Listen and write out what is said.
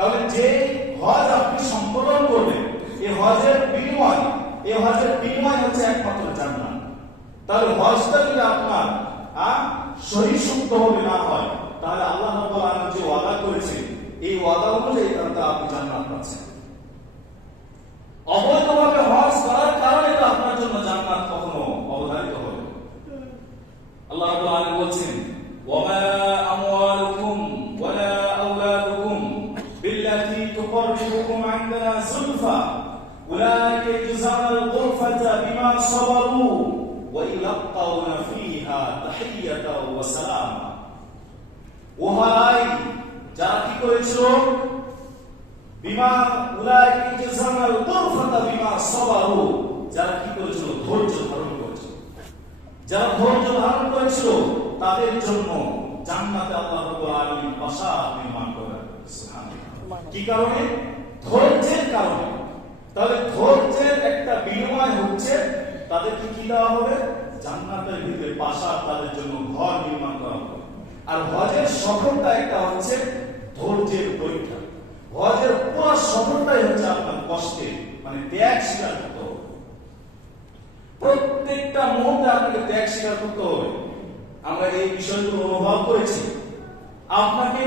তাহলে যে হজ আপনি সম্পাদন করবেন, এই হজের বিনিময় হচ্ছে একমাত্র জান্নাত। তাহলে হজটা যদি আপনার সহিষ্ণুভাবে না হয়, তাহলে আল্লাহ রাব্বুল আলামিন যে ওয়াদা করেছেন, এই ওয়াদা অনুযায়ী তাহলে আপনি জান্নাত পাচ্ছেন। অবৈধভাবে হজ করার কারণে তো আপনার জন্য জান্নাত কখনো অবধারিত হবে। আল্লাহ রাব্বুল আলামিন বলছেন, ওয়ামা আমওয়ালুকুম ওয়ালা আওলাদুকুম বিল্লাতী তুকাররিবুকুম ইনদানা যুলফা উলাইকা ইজজাউনাল গুরফাতা বিমা সাবারু ওয়া ইলাক্কাউনা ফীহা তাহিয়াতাও ওয়া সালামা। ওহাই যারা কি করেছিল, বিমা উলাইকা ইজজাউনাল গুরফাতা বিমা সাবারু, যারা কি করেছিল, ধৈর্য ধারণ করেছিল। যারা ধৈর্য ধারণ করেছিল তাদের জন্য জান্নাতে আল্লাহ রাব্বুল আলামিন বাসা নির্মাণ করেন। সুবহানাল্লাহ। কি কারণে? ধৈর্যের কারণে। তাহলে ধৈর্যের একটা বিনিময় হচ্ছে তাদেরকে কি দেওয়া হবে? জান্নাতের ভিতরে বাসা, তাদের জন্য ঘর নির্মাণ করা হবে। আর হজের সফলতা একটা হচ্ছে ধৈর্যের পরীক্ষা। হজের পুরো সফলতাই হচ্ছে আপনার কষ্টে, মানে ত্যাগ স্বীকার করতে হবে। প্রত্যেকটা মুহূর্তে আপনাকে ত্যাগ স্বীকার করতে হবে। আমরা এই বিষয়গুলো অনুভব করেছি। আপনাকে